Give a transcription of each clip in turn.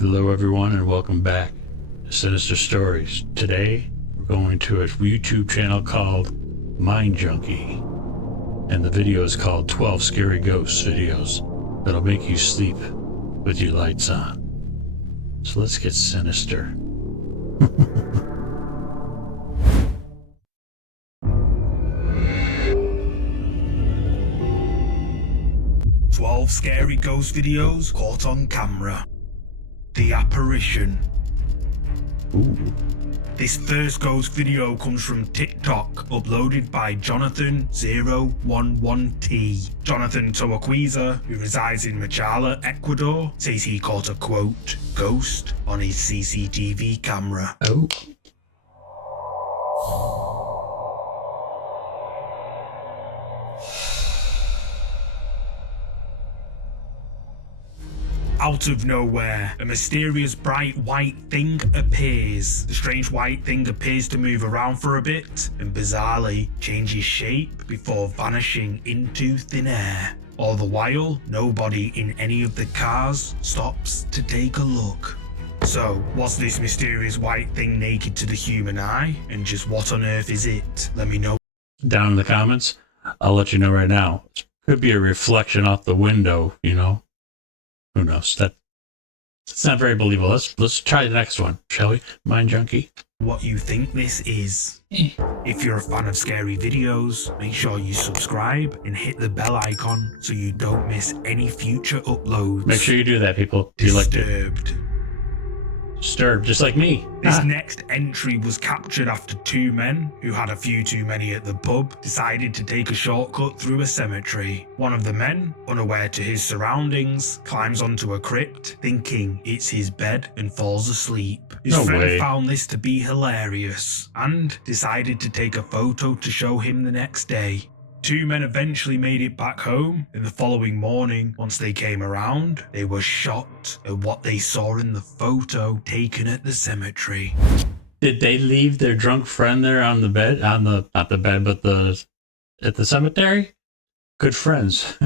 Hello everyone and welcome back to Sinister Stories. Today we're going to a YouTube channel called Mind Junkie, and the video is called 12 Scary Ghost Videos that'll make you sleep with your lights on. So let's get sinister. 12 scary ghost videos caught on camera. The apparition. Ooh. This first ghost video comes from TikTok, uploaded by Jonathan011T. Jonathan Toaquiza, who resides in Machala, Ecuador, says he caught a quote, ghost on his CCTV camera. Oh. Out of nowhere, a mysterious bright white thing appears. The strange white thing appears to move around for a bit and bizarrely changes shape before vanishing into thin air. All the while, nobody in any of the cars stops to take a look. So, was this mysterious white thing naked to the human eye? And just what on earth is it? Let me know Down in the comments. I'll let you know right now. It could be a reflection off the window, you know. Who knows? That's not very believable. Let's try the next one, shall we? Mind Junkie. what you think this is. If you're a fan of scary videos, make sure you subscribe and hit the bell icon so you don't miss any future uploads. Make sure you do that, people. If you like to Disturbed. just like me. This next entry was captured after two men, who had a few too many at the pub, decided to take a shortcut through a cemetery. One of the men, unaware to his surroundings, climbs onto a crypt, thinking it's his bed, and falls asleep. His No friend way. found this to be hilarious, and decided to take a photo to show him the next day. Two men eventually made it back home, and the following morning, once they came around, they were shocked at what they saw in the photo taken at the cemetery. Did they leave their drunk friend there on the bed? Not the bed, but at the cemetery? Good friends.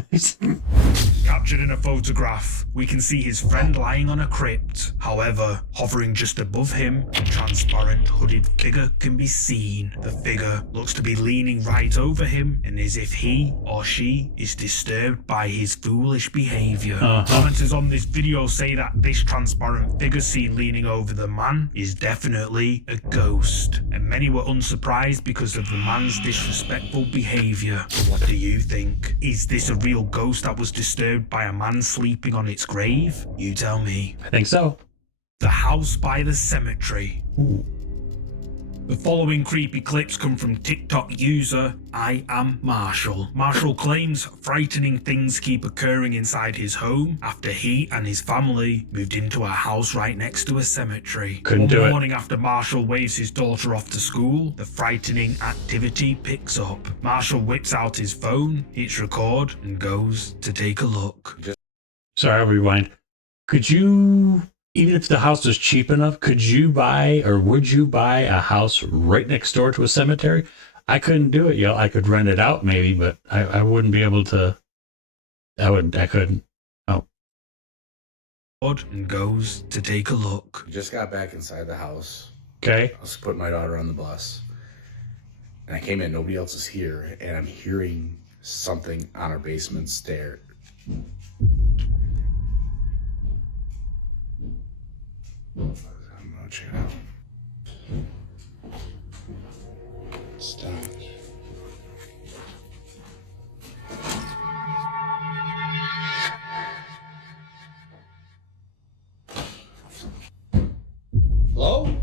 Captured in a photograph, we can see his friend lying on a crypt. However, hovering just above him, a transparent hooded figure can be seen. The figure looks to be leaning right over him, and as if he or she is disturbed by his foolish behavior. Commenters on this video say that this transparent figure seen leaning over the man is definitely a ghost, and many were unsurprised because of the man's disrespectful behavior. What do you think? Is this a real ghost that was disturbed by a man sleeping on its grave? You tell me. I think so. The house by the cemetery. Ooh. The following creepy clips come from TikTok user I Am Marshall. Marshall claims frightening things keep occurring inside his home after he and his family moved into a house right next to a cemetery. Couldn't do One it. morning after Marshall waves his daughter off to school, the frightening activity picks up. Marshall whips out his phone, hits record, and goes to take a look. Sorry, I'll rewind. Could you, even if the house was cheap enough, could you buy or would you buy a house right next door to a cemetery? I couldn't do it, yo. I could rent it out maybe, but I wouldn't be able to. I couldn't. Oh. And goes to take a look. We just got back inside the house. Okay. I was putting my daughter on the bus. And I came in, nobody else is here, and I'm hearing something on our basement stair. I'm gonna check it out. Stop. Hello?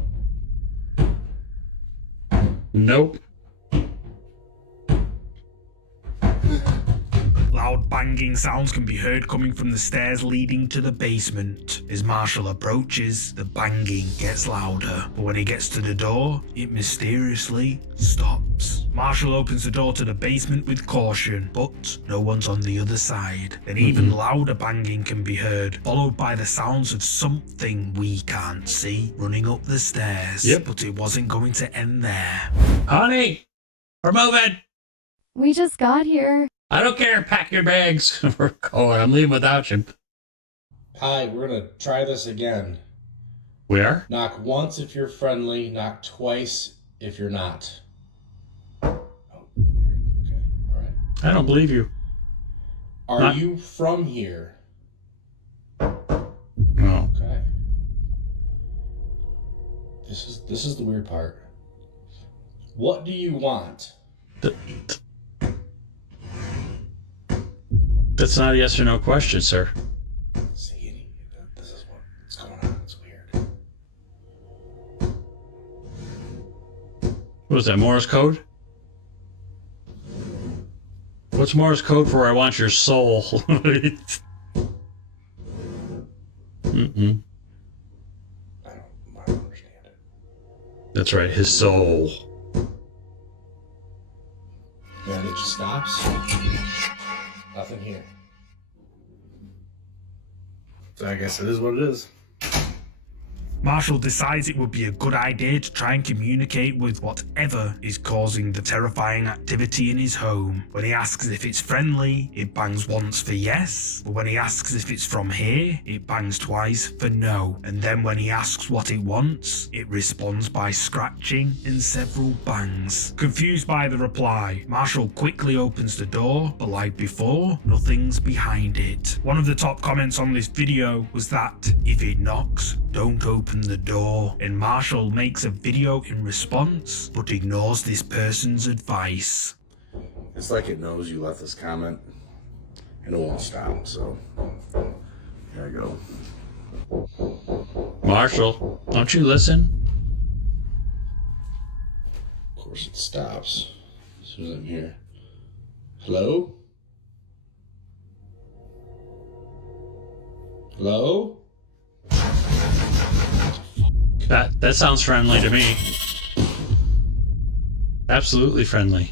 Nope. Loud banging sounds can be heard coming from the stairs leading to the basement. As Marshall approaches, the banging gets louder, but when he gets to the door, it mysteriously stops. Marshall opens the door to the basement with caution, but no one's on the other side. Then even louder banging can be heard, followed by the sounds of something we can't see running up the stairs. Yep. But it wasn't going to end there. Honey, we're moving. We just got here. I don't care. Pack your bags. We're going. I'm leaving without you. Hi, we're gonna try this again. Where? Knock once if you're friendly, knock twice if you're not. Oh, okay, all right. I don't believe you. Are you from here? No. Okay. This is the weird part. What do you want? That's not a yes or no question, sir. See, this is what's going on. It's weird. What is that, Morse code? What's Morse code for I want your soul? Mm-mm. I don't understand it. That's right, his soul. And it just stops. Nothing here. So I guess it is what it is. Marshall decides it would be a good idea to try and communicate with whatever is causing the terrifying activity in his home. When he asks if it's friendly, it bangs once for yes, but when he asks if it's from here, it bangs twice for no. And then when he asks what it wants, it responds by scratching and several bangs. Confused by the reply, Marshall quickly opens the door, but like before, nothing's behind it. One of the top comments on this video was that if it knocks, don't open the door, and Marshall makes a video in response, but ignores this person's advice. It's like it knows you left this comment and it won't stop, so there I go. Marshall, don't you listen? Of course it stops as soon as I'm here. Hello? Hello? That sounds friendly to me. Absolutely friendly.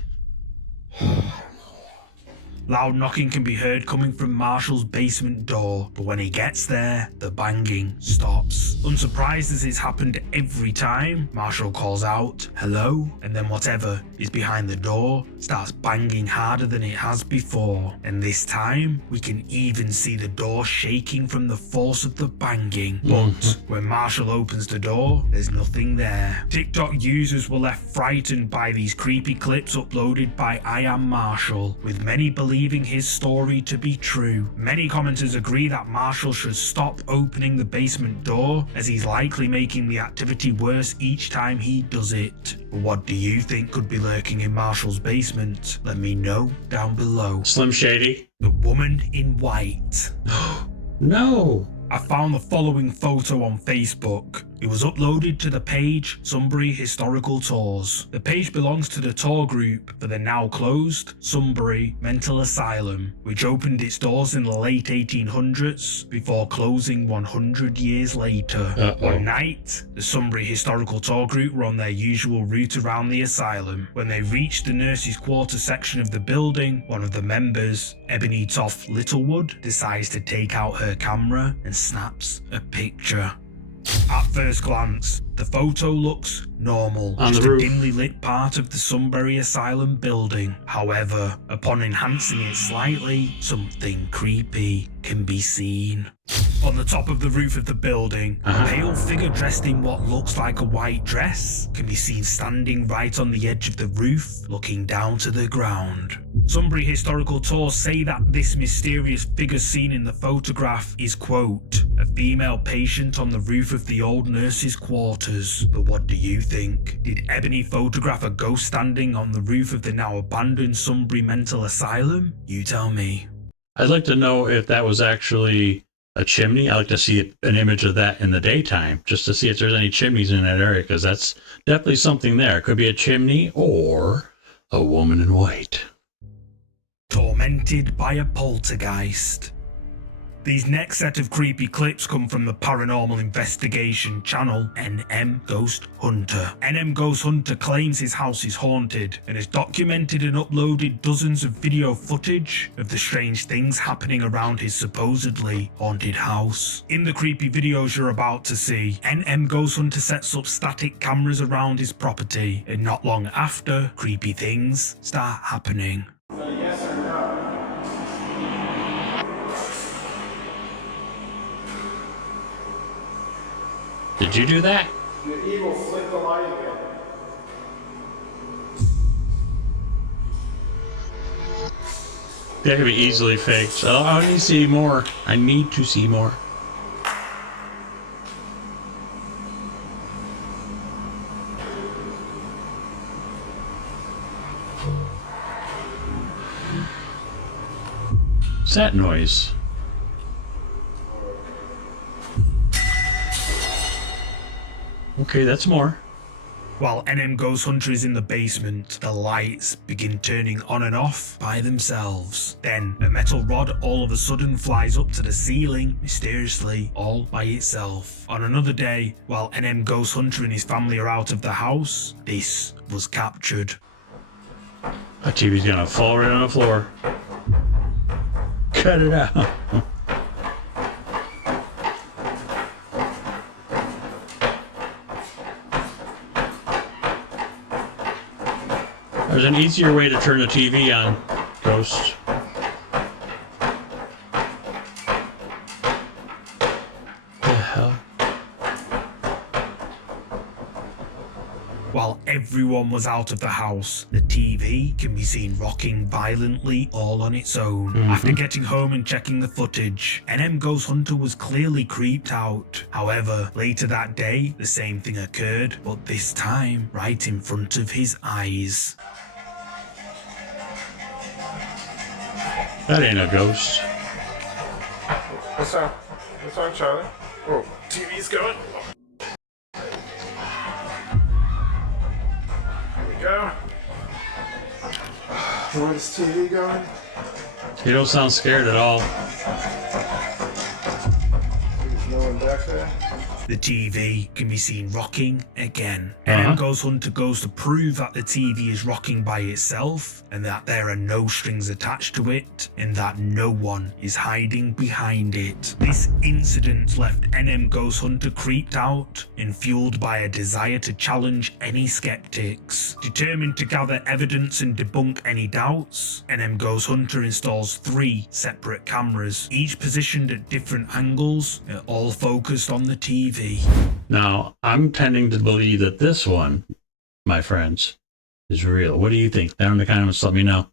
Loud knocking can be heard coming from Marshall's basement door, but when he gets there, the banging stops. Unsurprised as it's happened every time, Marshall calls out, "Hello?" and then whatever is behind the door starts banging harder than it has before. And this time, we can even see the door shaking from the force of the banging. But when Marshall opens the door, there's nothing there. TikTok users were left frightened by these creepy clips uploaded by I Am Marshall, with many believing his story to be true. Many commenters agree that Marshall should stop opening the basement door, as he's likely making the activity worse each time he does it. But what do you think could be lurking in Marshall's basement? Let me know down below. Slim Shady. The woman in white. No. I found the following photo on Facebook. It was uploaded to the page Sunbury Historical Tours. The page belongs to the tour group for the now closed Sunbury Mental Asylum, which opened its doors in the late 1800s before closing 100 years later. One night, the Sunbury Historical Tour group were on their usual route around the asylum. When they reached the nurses' quarter section of the building, one of the members, Ebony Toff Littlewood, decides to take out her camera and snaps a picture. At first glance, the photo looks normal, just a dimly lit part of the Sunbury Asylum building. However, upon enhancing it slightly, something creepy can be seen. On the top of the roof of the building, a pale figure dressed in what looks like a white dress can be seen standing right on the edge of the roof, looking down to the ground. Sunbury Historical Tours say that this mysterious figure seen in the photograph is, quote, a female patient on the roof of the old nurses' quarters. But what do you think? Did Ebony photograph a ghost standing on the roof of the now abandoned Sunbury Mental Asylum? You tell me. I'd like to know if that was actually a chimney. I'd like to see an image of that in the daytime, just to see if there's any chimneys in that area, because that's definitely something there. It could be a chimney or a woman in white. Tormented by a poltergeist. These next set of creepy clips come from the paranormal investigation channel NM Ghost Hunter. NM Ghost Hunter claims his house is haunted and has documented and uploaded dozens of video footage of the strange things happening around his supposedly haunted house. In the creepy videos you're about to see, NM Ghost Hunter sets up static cameras around his property, and not long after, creepy things start happening. Did you do that? The evil flick the light again. That could be easily faked. So I need to see more. I need to see more. What's that noise? Okay, that's more. While NM Ghost Hunter is in the basement, the lights begin turning on and off by themselves. Then, a metal rod all of a sudden flies up to the ceiling, mysteriously, all by itself. On another day, while NM Ghost Hunter and his family are out of the house, this was captured. That TV's gonna fall right on the floor. Cut it out. There's an easier way to turn the TV on, Ghost. The hell? While everyone was out of the house, the TV can be seen rocking violently all on its own. After getting home and checking the footage, NM Ghost Hunter was clearly creeped out. However, later that day, the same thing occurred, but this time right in front of his eyes. That ain't a ghost. What's up? What's on, Charlie? Oh, TV's going. Here we go. Where is TV going? You don't sound scared at all. There's no one back there. The TV can be seen rocking again. NM Ghost Hunter goes to prove that the TV is rocking by itself and that there are no strings attached to it and that no one is hiding behind it. This incident left NM Ghost Hunter creeped out and fueled by a desire to challenge any skeptics. Determined to gather evidence and debunk any doubts, NM Ghost Hunter installs 3 separate cameras, each positioned at different angles, all focused on the TV. Now, I'm tending to believe that this one, my friends, is real. What do you think? Down in the comments, let me know.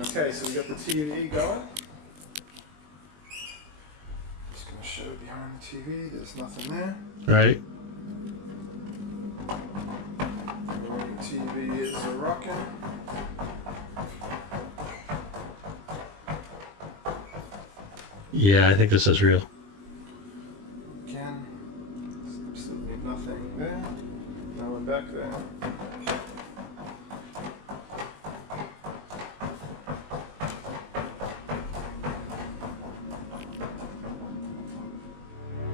Okay, so we got the TV going. Just gonna show behind the TV. There's nothing there. Right? The TV is rocking. Yeah, I think this is real. Again, there's absolutely nothing there. No one back there.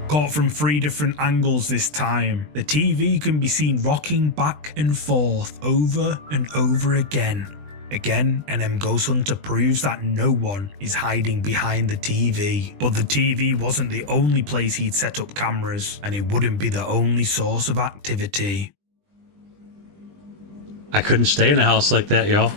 Caught from 3 different angles this time, the TV can be seen rocking back and forth over and over again. Again, NM Ghost Hunter proves that no one is hiding behind the TV. But the TV wasn't the only place he'd set up cameras, and it wouldn't be the only source of activity. I couldn't stay in a house like that, y'all.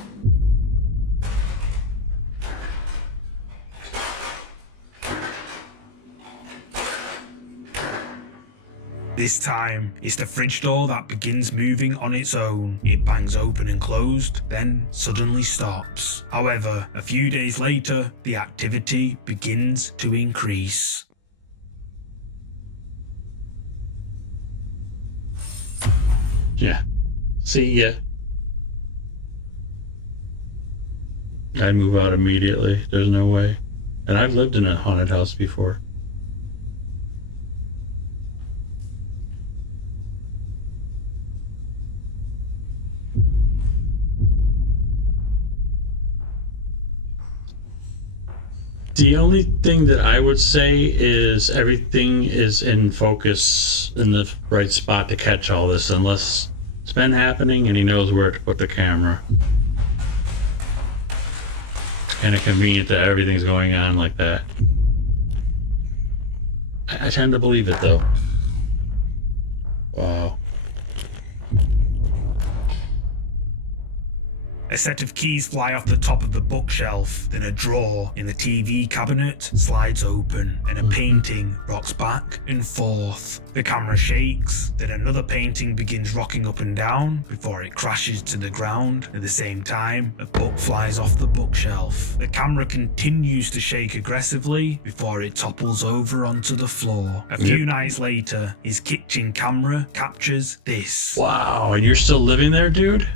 This time, it's the fridge door that begins moving on its own. It bangs open and closed, then suddenly stops. However, a few days later, the activity begins to increase. Yeah. See ya. I'd move out immediately. There's no way. And I've lived in a haunted house before. The only thing that I would say is everything is in focus in the right spot to catch all this, unless it's been happening and he knows where to put the camera. Kind of convenient that everything's going on like that. I tend to believe it though. Wow. A set of keys fly off the top of the bookshelf, then a drawer in the TV cabinet slides open and a painting rocks back and forth. The camera shakes, then another painting begins rocking up and down before it crashes to the ground. At the same time, a book flies off the bookshelf. The camera continues to shake aggressively before it topples over onto the floor. A few nights later, his kitchen camera captures this. Wow, and you're still living there, dude?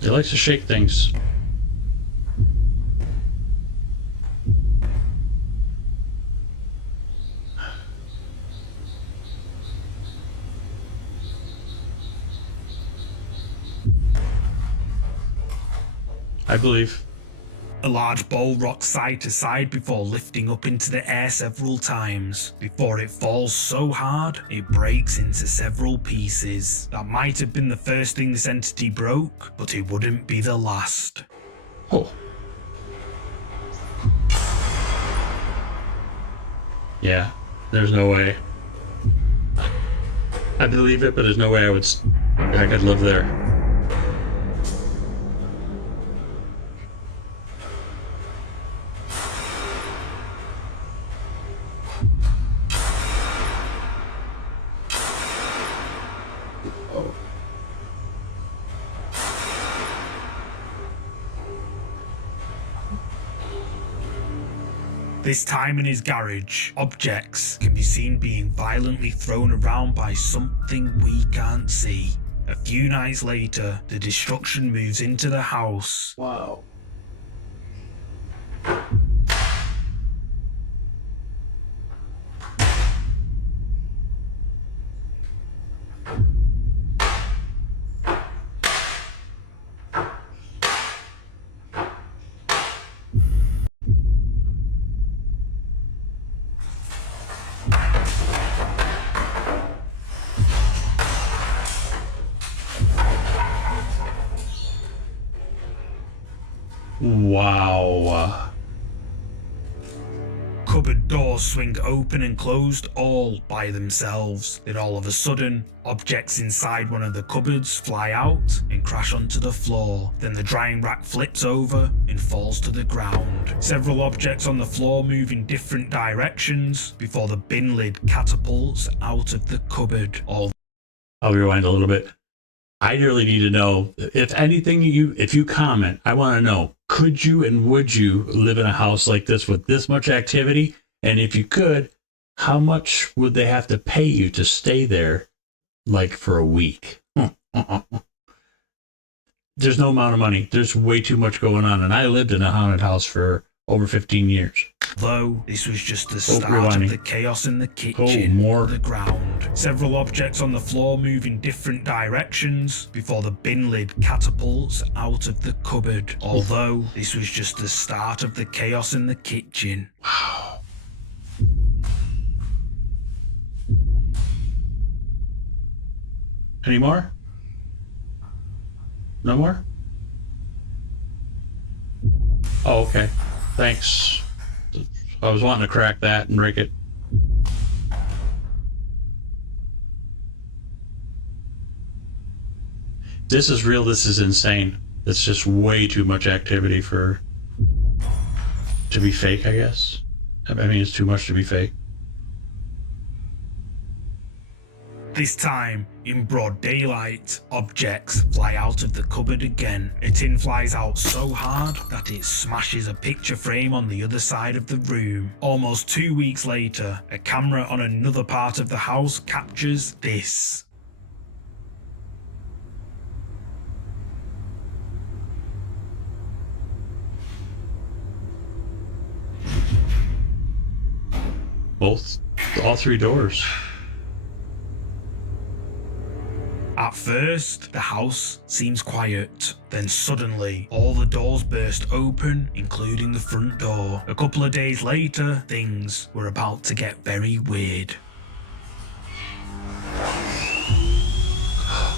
He likes to shake things. I believe. A large bowl rocks side to side before lifting up into the air several times, before it falls so hard it breaks into several pieces. That might have been the first thing this entity broke, but it wouldn't be the last. Oh. Yeah, there's no way. I believe it, but there's no way I could live there. This time in his garage, objects can be seen being violently thrown around by something we can't see. A few nights later, the destruction moves into the house. Wow. Wow. Cupboard doors swing open and closed all by themselves. Then all of a sudden, objects inside one of the cupboards fly out and crash onto the floor. Then the drying rack flips over and falls to the ground. Several objects on the floor move in different directions before the bin lid catapults out of the cupboard. I'll rewind a little bit. I really need to know, if anything, if you comment, I want to know, could you and would you live in a house like this with this much activity? And if you could, how much would they have to pay you to stay there, like for a week? There's no amount of money. There's way too much going on. And I lived in a haunted house for over 15 years. Though this was just the start of the chaos in the kitchen, more. The ground. Several objects on the floor move in different directions before the bin lid catapults out of the cupboard. Although this was just the start of the chaos in the kitchen. Wow. Any more? No more? Oh, okay. Thanks. I was wanting to crack that and break it. This is real. This is insane. It's just way too much activity to be fake, I guess. I mean, it's too much to be fake. This time, in broad daylight, objects fly out of the cupboard again. A tin flies out so hard that it smashes a picture frame on the other side of the room. Almost 2 weeks later, a camera on another part of the house captures this. All three doors. At first, the house seems quiet. Then suddenly, all the doors burst open, including the front door. A couple of days later, things were about to get very weird.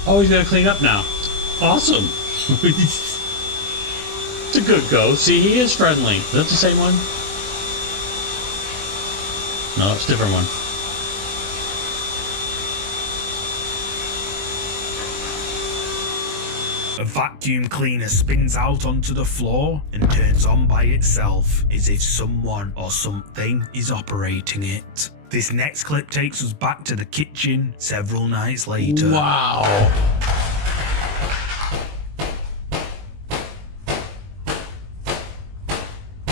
Oh, he's gonna clean up now. Awesome. It's a good go. See, he is friendly. Is that the same one? No, it's a different one. A vacuum cleaner spins out onto the floor and turns on by itself, as if someone or something is operating it. This next clip takes us back to the kitchen several nights later. Wow.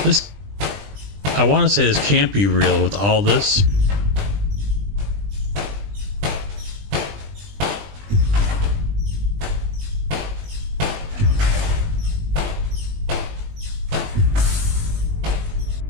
This, I want to say this can't be real with all this.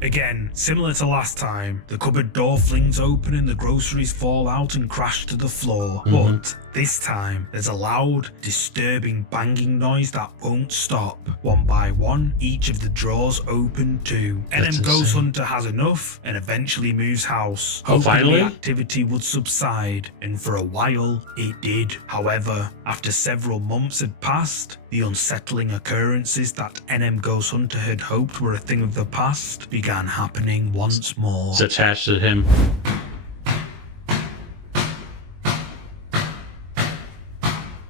Again, similar to last time, the cupboard door flings open and the groceries fall out and crash to the floor. But this time, there's a loud, disturbing banging noise that won't stop. One by one, each of the drawers open too. NM Ghost Hunter has enough and eventually moves house. Oh, finally? The activity would subside, and for a while, it did. However, after several months had passed, the unsettling occurrences that NM Ghost Hunter had hoped were a thing of the past began happening once more. It's attached to him.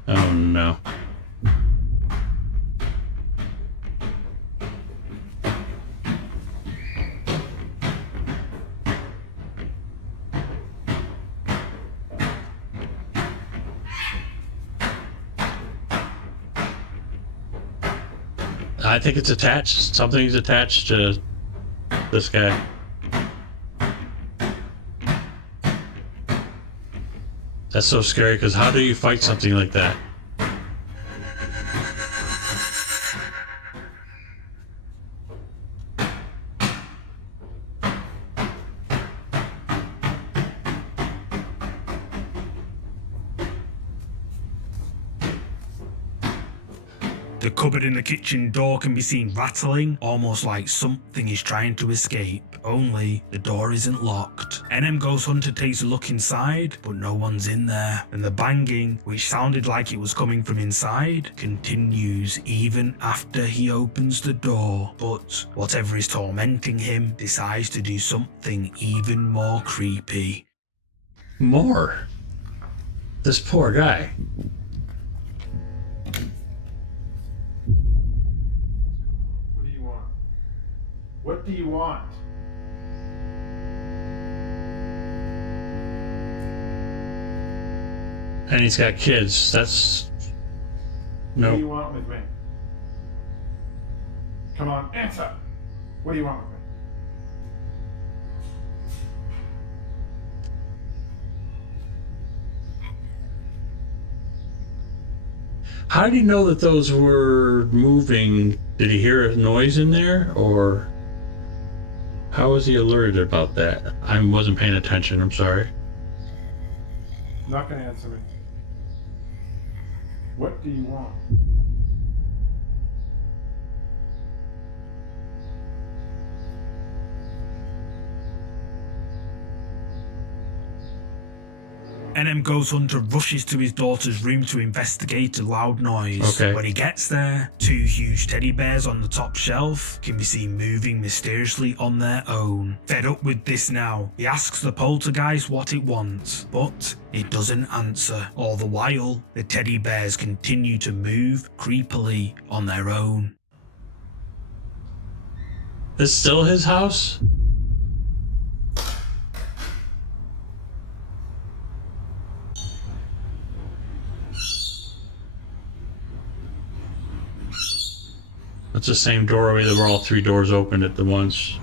Oh no. I think it's attached. Something's attached to this guy. That's so scary, because how do you fight something like that? The cupboard in the kitchen door can be seen rattling, almost like something is trying to escape. Only, the door isn't locked. NM Ghost Hunter takes a look inside, but no one's in there. And the banging, which sounded like it was coming from inside, continues even after he opens the door. But whatever is tormenting him decides to do something even more creepy. More. This poor guy. What do you want? What do you want? And he's got kids. That's... What do you No. want with me? Come on, answer! What do you want with me? How did he know that those were moving? Did he hear a noise in there? Or how was he alerted about that? I wasn't paying attention. I'm sorry. Not gonna answer me. What do you want? NM Ghost Hunter rushes to his daughter's room to investigate a loud noise. Okay. When he gets there, two huge teddy bears on the top shelf can be seen moving mysteriously on their own. Fed up with this now, he asks the poltergeist what it wants, but it doesn't answer. All the while, the teddy bears continue to move creepily on their own. This still his house? It's the same doorway that were all three doors open at the once.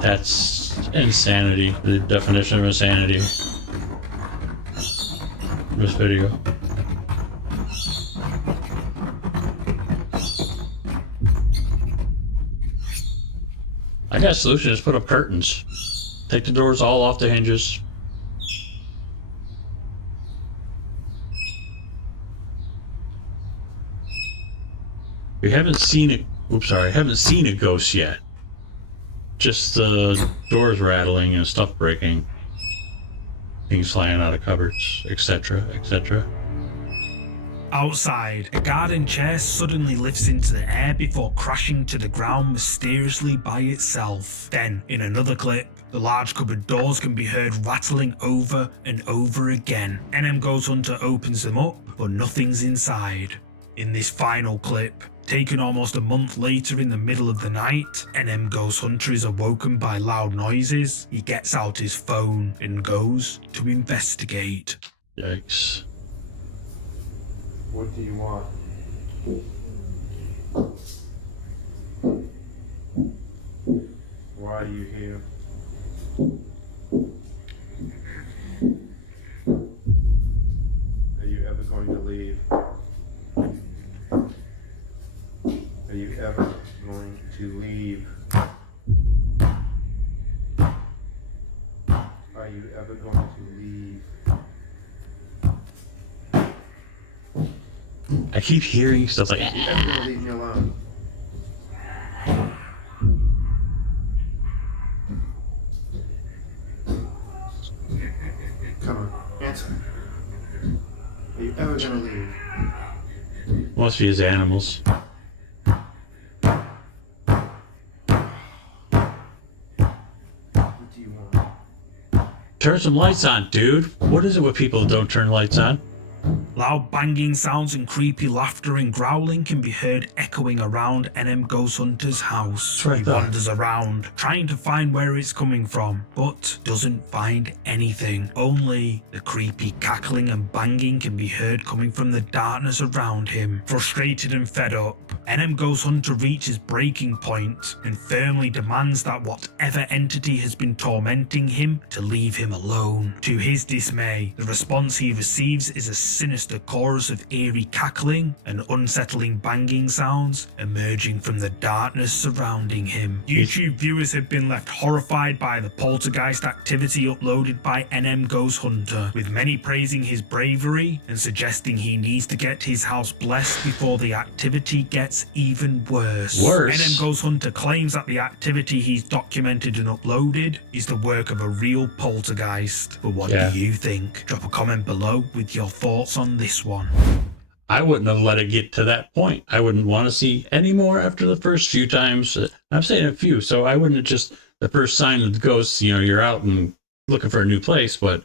That's insanity. The definition of insanity. This video. I got a solution. Just put up curtains. Take the doors all off the hinges. We haven't seen it. Oops, sorry. I haven't seen a ghost yet. Just the doors rattling and stuff breaking. Things flying out of cupboards, etc., etc. Outside, a garden chair suddenly lifts into the air before crashing to the ground mysteriously by itself. Then, in another clip, the large cupboard doors can be heard rattling over and over again. NM Ghost Hunter opens them up, but nothing's inside. In this final clip, taken almost a month later in the middle of the night, NM Ghost Hunter is awoken by loud noises. He gets out his phone and goes to investigate. Yikes. What do you want? Why are you here? Are you ever going to leave? Are you ever going to leave? Are you ever going to leave? I keep hearing stuff like, Are you ever going to leave me alone? Come on, answer. Are you ever going to leave? must be his animals. What do you want? Turn some lights on, dude. What is it with people that don't turn lights on? Loud banging sounds and creepy laughter and growling can be heard echoing around NM Ghost Hunter's house. It's right He there. wanders around, trying to find where it's coming from, but doesn't find anything. Only the creepy cackling and banging can be heard coming from the darkness around him. Frustrated and fed up, NM Ghost Hunter reaches breaking point and firmly demands that whatever entity has been tormenting him to leave him alone. To his dismay, the response he receives is a sinister chorus of eerie cackling and unsettling banging sounds emerging from the darkness surrounding him. YouTube viewers have been left horrified by the poltergeist activity uploaded by NM Ghost Hunter, with many praising his bravery and suggesting he needs to get his house blessed before the activity gets even worse. NM Ghost Hunter claims that the activity he's documented and uploaded is the work of a real poltergeist. But what do you think? Drop a comment below with your thoughts on this one. I wouldn't have let it get to that point. I wouldn't want to see any more after the first few times. I'm saying a few, so I wouldn't have just, the first sign of the ghosts, you know, you're out and looking for a new place, but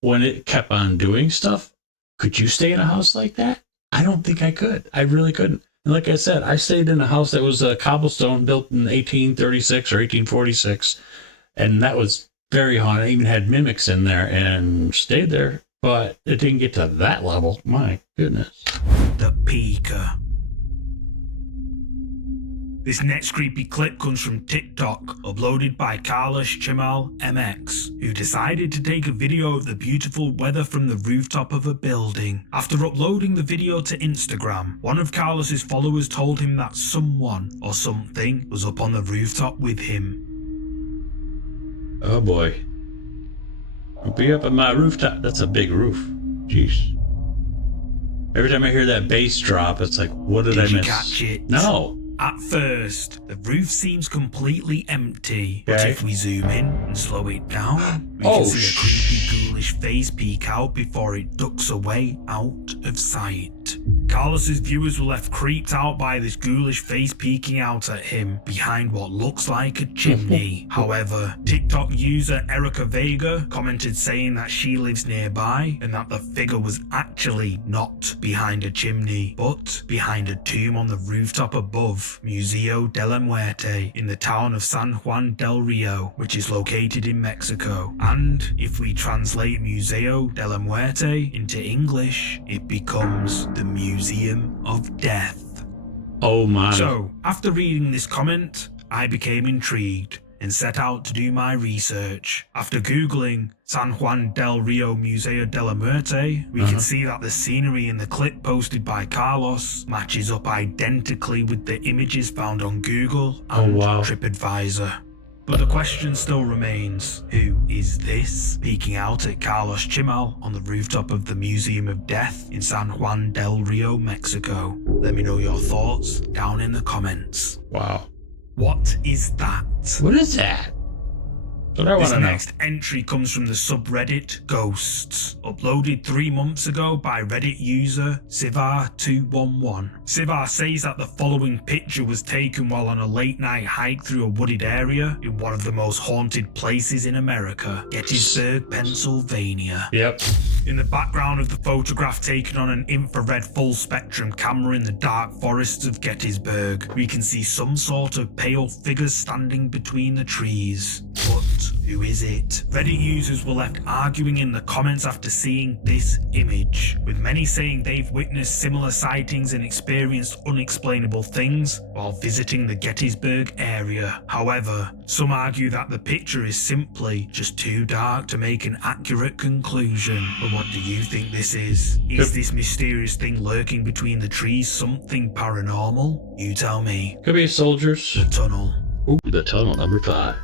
when it kept on doing stuff, could you stay in a house like that? I don't think I could. I really couldn't. And like I said, I stayed in a house that was a cobblestone built in 1836 or 1846, and that was very haunted. I even had mimics in there and stayed there, but it didn't get to that level. My goodness. The Peeker. This next creepy clip comes from TikTok, uploaded by Carlos Chimal MX, who decided to take a video of the beautiful weather from the rooftop of a building. After uploading the video to Instagram, one of Carlos's followers told him that someone or something was up on the rooftop with him. Oh boy. I'll be up on my rooftop. That's a big roof. Jeez. Every time I hear that bass drop, it's like, what did I miss? Did you catch it? No. At first, the roof seems completely empty, but Okay. if we zoom in and slow it down, we can see a creepy ghoulish face peek out before it ducks away out of sight. Carlos's viewers were left creeped out by this ghoulish face peeking out at him behind what looks like a chimney. However, TikTok user Erica Vega commented saying that she lives nearby and that the figure was actually not behind a chimney, but behind a tomb on the rooftop above Museo de la Muerte in the town of San Juan del Rio, which is located in Mexico. And if we translate Museo de la Muerte into English, it becomes the Museum of Death. Oh my. So, after reading this comment, I became intrigued and set out to do my research. After googling San Juan del Rio Museo de la Muerte, we can see that the scenery in the clip posted by Carlos matches up identically with the images found on Google and TripAdvisor. But the question still remains, who is this peeking out at Carlos Chimal on the rooftop of the Museum of Death in San Juan del Rio, Mexico? Let me know your thoughts down in the comments. Wow. What is that? What is that? what I want This to know. next entry comes from the subreddit Ghosts, uploaded 3 months ago by Reddit user Sivar211. Sivar says that the following picture was taken while on a late night hike through a wooded area in one of the most haunted places in America, Gettysburg, Pennsylvania. Yep. In the background of the photograph taken on an infrared full spectrum camera in the dark forests of Gettysburg, we can see some sort of pale figures standing between the trees. But who is it? Reddit users were left arguing in the comments after seeing this image, with many saying they've witnessed similar sightings and experienced unexplainable things while visiting the Gettysburg area. However, some argue that the picture is simply just too dark to make an accurate conclusion. But what do you think this is? Is this mysterious thing lurking between the trees something paranormal? You tell me. Could be soldiers. The tunnel. Ooh, the tunnel number 5.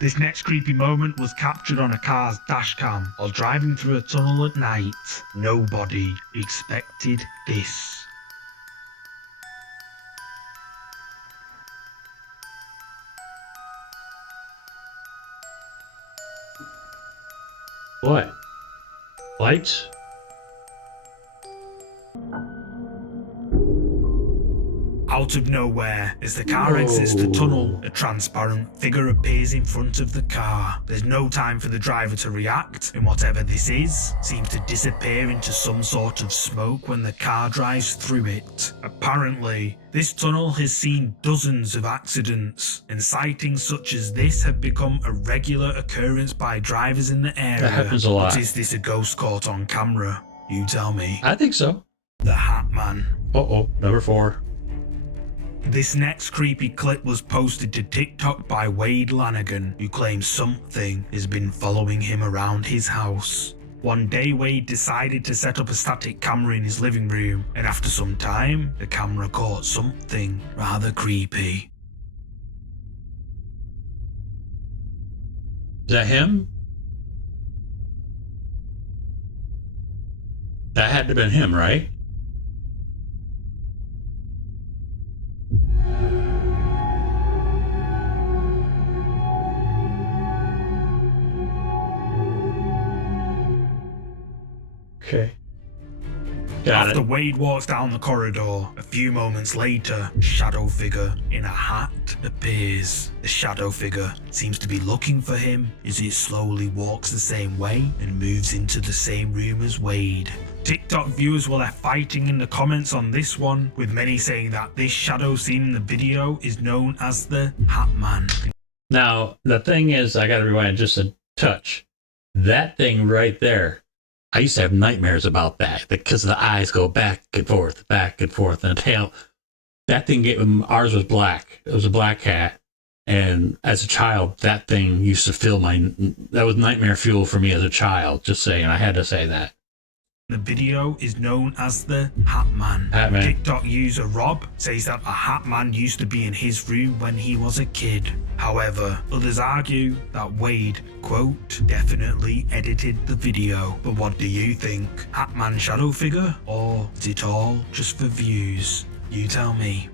This next creepy moment was captured on a car's dashcam while driving through a tunnel at night. Nobody expected this. What? Lights? Out of nowhere, as the car exits the tunnel, a transparent figure appears in front of the car. There's no time for the driver to react, and whatever this is seems to disappear into some sort of smoke when the car drives through it. Apparently, this tunnel has seen dozens of accidents, and sightings such as this have become a regular occurrence by drivers in the area. That happens a lot. But is this a ghost caught on camera? You tell me. I think so. The Hat Man. Uh-oh, number 4. This next creepy clip was posted to TikTok by Wade Lanigan, who claims something has been following him around his house. One day, Wade decided to set up a static camera in his living room, and after some time, the camera caught something rather creepy. Is that him? That had to have been him, right? Okay. Got After it. Wade walks down the corridor, a few moments later, a shadow figure in a hat appears. The shadow figure seems to be looking for him as it slowly walks the same way and moves into the same room as Wade. TikTok viewers were left fighting in the comments on this one, with many saying that this shadow seen in the video is known as the Hat Man. Now, the thing is, I gotta rewind just a touch. That thing right there, I used to have nightmares about that because the eyes go back and forth, and the tail. That thing, ours was black. It was a black cat. And as a child, that thing used to fill that was nightmare fuel for me as a child. Just saying, I had to say that. The video is known as the Hat Man. Hat Man. TikTok user Rob says that the Hat Man used to be in his room when he was a kid. However, others argue that Wade, quote, definitely edited the video. But what do you think? Hat Man shadow figure? Or is it all just for views? You tell me.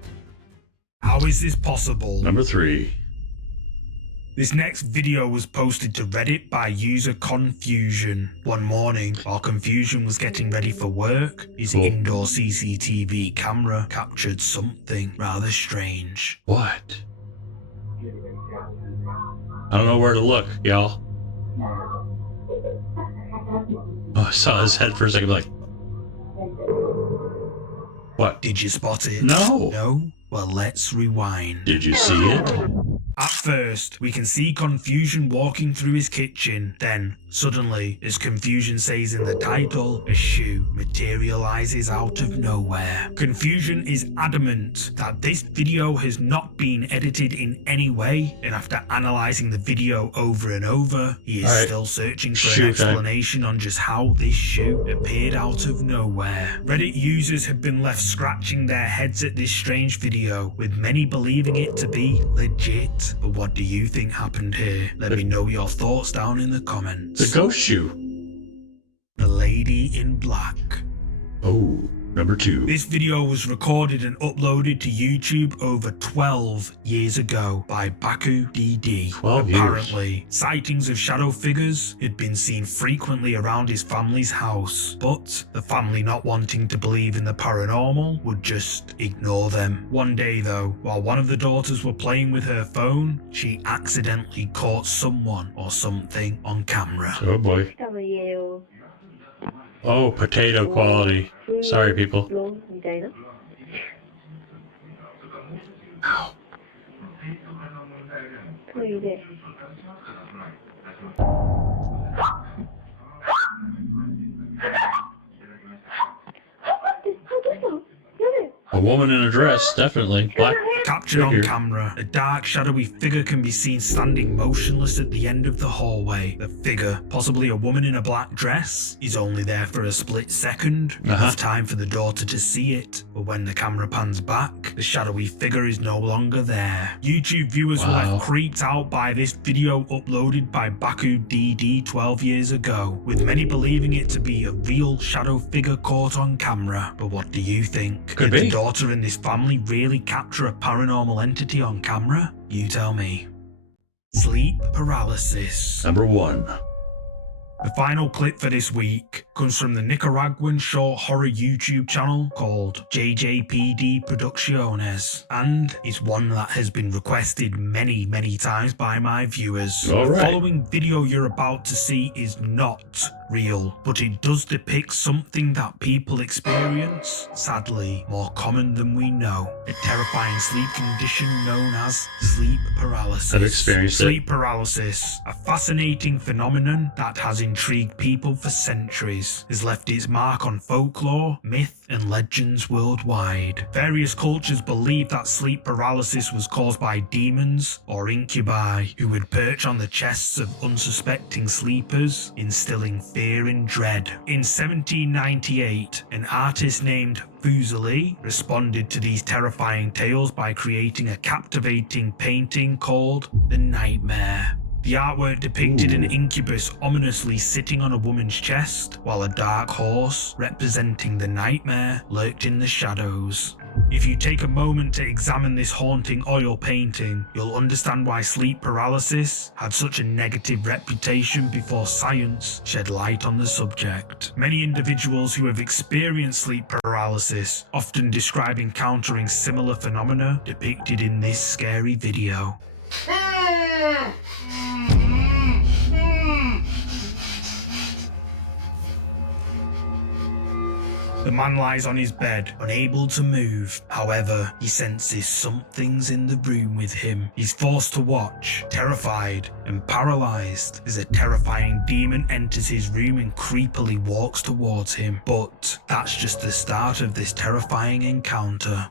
How is this possible? Number 3. This next video was posted to Reddit by user Confusion. One morning, while Confusion was getting ready for work, his indoor CCTV camera captured something rather strange. What? I don't know where to look, y'all. Oh, I saw his head for a second, like, what? Did you spot it? No. No? Well, let's rewind. Did you see it? At first, we can see Confusion walking through his kitchen. Then, suddenly, as Confusion says in the title, a shoe materializes out of nowhere. Confusion is adamant that this video has not been edited in any way, and after analysing the video over and over, he is still searching for an explanation on just how this shoe appeared out of nowhere. Reddit users have been left scratching their heads at this strange video, with many believing it to be legit. But what do you think happened here? Let me know your thoughts down in the comments. The ghost shoe. The lady in black. Oh. Number 2. This video was recorded and uploaded to YouTube over 12 years ago by Baku DD. 12 years. Apparently, sightings of shadow figures had been seen frequently around his family's house, but the family, not wanting to believe in the paranormal, would just ignore them. One day though, while one of the daughters were playing with her phone, she accidentally caught someone or something on camera. Oh boy. Oh, potato quality. Sorry, people. Ow. A woman in a dress, definitely. Black. Captured on figure. camera, a dark, shadowy figure can be seen standing motionless at the end of the hallway. The figure, possibly a woman in a black dress, is only there for a split second, enough time for the daughter to see it. But when the camera pans back, the shadowy figure is no longer there. YouTube viewers were left creeped out by this video uploaded by Baku DD 12 years ago, with many believing it to be a real shadow figure caught on camera. But what do you think? Could Did be. the daughter and this family really capture a paranormal entity on camera? You tell me. Sleep paralysis. Number 1. The final clip for this week comes from the Nicaraguan short horror YouTube channel called JJPD Producciones, and it's one that has been requested many times by my viewers. All The right. following video you're about to see is not real, but it does depict something that people experience, sadly more common than we know, a terrifying sleep condition known as sleep paralysis. I've experienced it. Sleep paralysis, a fascinating phenomenon that has intrigued people for centuries, has left its mark on folklore, myth, and legends worldwide. Various cultures believe that sleep paralysis was caused by demons or incubi who would perch on the chests of unsuspecting sleepers, instilling fear and dread. In 1798, an artist named Fuseli responded to these terrifying tales by creating a captivating painting called The Nightmare. The artwork depicted an incubus ominously sitting on a woman's chest, while a dark horse, representing the nightmare, lurked in the shadows. If you take a moment to examine this haunting oil painting, you'll understand why sleep paralysis had such a negative reputation before science shed light on the subject. Many individuals who have experienced sleep paralysis often describe encountering similar phenomena depicted in this scary video. The man lies on his bed, unable to move. However, he senses something's in the room with him. He's forced to watch, terrified and paralyzed, as a terrifying demon enters his room and creepily walks towards him. But that's just the start of this terrifying encounter.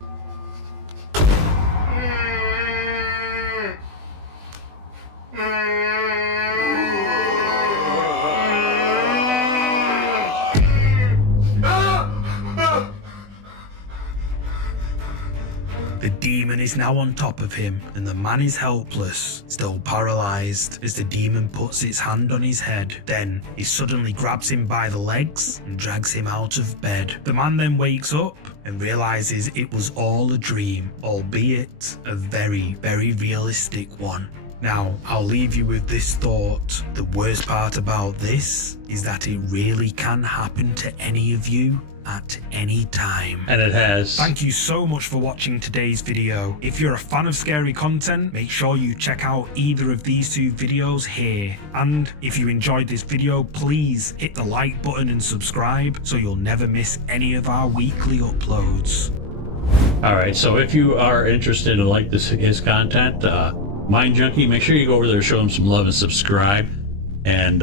The demon is now on top of him, and the man is helpless, still paralyzed, as the demon puts its hand on his head. Then, he suddenly grabs him by the legs and drags him out of bed. The man then wakes up and realizes it was all a dream, albeit a very realistic one. Now, I'll leave you with this thought. The worst part about this is that it really can happen to any of you at any time. And it has. Thank you so much for watching today's video. If you're a fan of scary content, make sure you check out either of these two videos here. And if you enjoyed this video, please hit the like button and subscribe so you'll never miss any of our weekly uploads. Alright, so if you are interested and like his content, Mind Junkie, make sure you go over there, show him some love and subscribe. And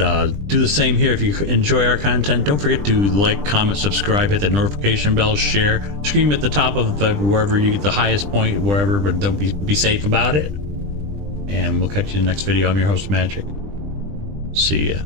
do the same here if you enjoy our content. Don't forget to like, comment, subscribe, hit that notification bell, share, scream at the top of wherever you get the highest point, wherever, but don't be safe about it. And we'll catch you in the next video. I'm your host, Magic. See ya.